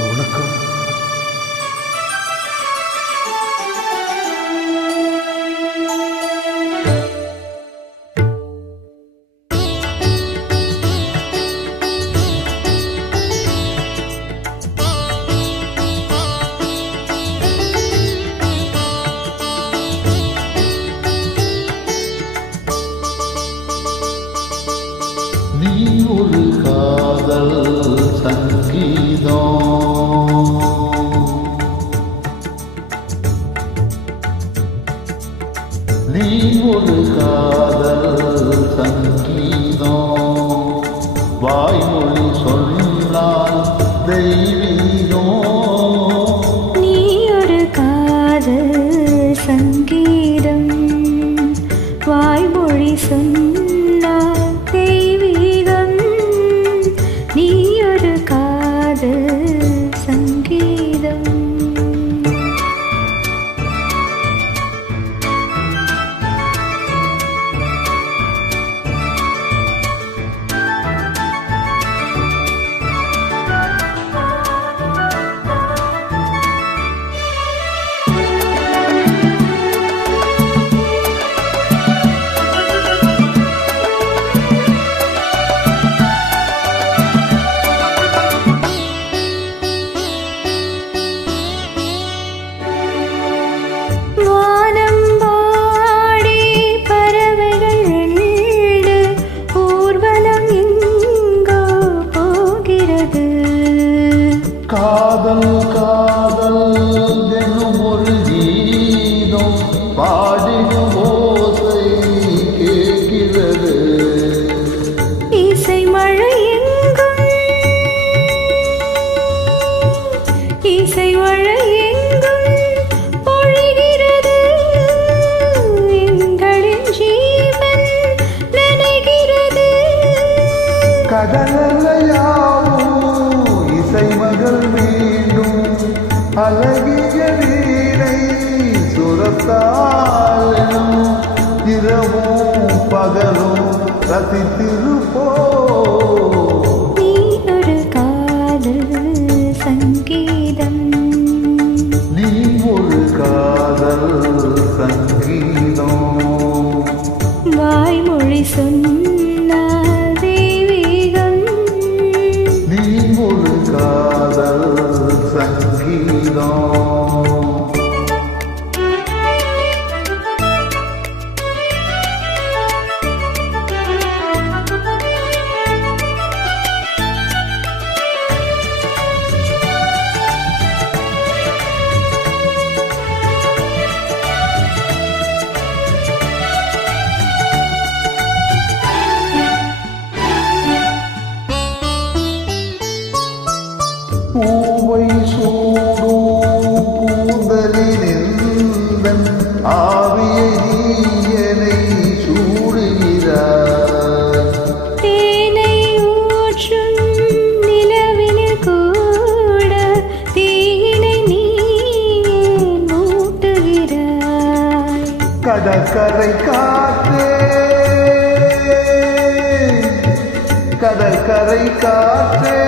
வணக்கம். நீ ஒரு காதல் சங்கீதம், நீ ஒரு காதல் சங்கீதம், வாய்மொழி சொன்னால் தெய்வீகம். நீ ஒரு காதல் சங்கீதம், வாய்மொழி சொன்னால் தெய்வீகம். நீ ஒரு காதல் சங்கீதம். காதல் காதல் என்னும் ஒரு கீதம் பாடிடும் ஓசை கேட்கிறது. இசை மழை எங்கும், இசை மழை எங்கும் பொழிகிறது. எங்களின் ஜீவன் நனைகிறது. கடலையாவும் இசை மகள் மீண்டும் அழகிய வீணை சுரத்தாலும் இரவும் பகலும் ரசித்திருப்போ. நீ ஒரு காதல் சங்கீதம், நீ ஒரு காதல் சங்கீதம், வாய்மொழி சொன்னால் தெய்வீகம். நீ ஒரு காதல் சங்கீதம். பூவை சூடும் கூந்தலின் ஆவியை நீயனை சூடுகிறார். தேனை ஊற்றும் நிலவினில் கூட தீயினை நீ மூட்டுகிறாய். கடற்கரை காற்றே, கடற்கரை காற்றே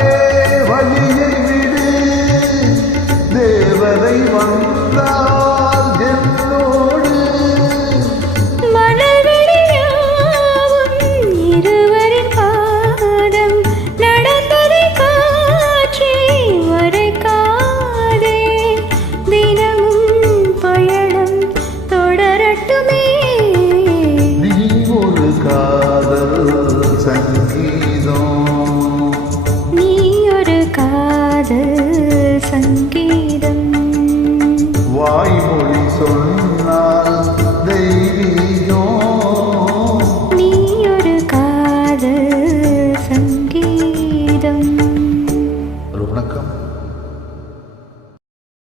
வழியை விடு, தேவதை வந்தால் என்னோடு. மணவெளியாவும் இருவரின் பாதம் நடந்ததை காற்றே மறைக்காதே. தினமும் பயணம் தொடரட்டுமே. நீ ஒரு காதல் சங்கீதம், நீ ஒரு காதல் சங்கீதம், வாய்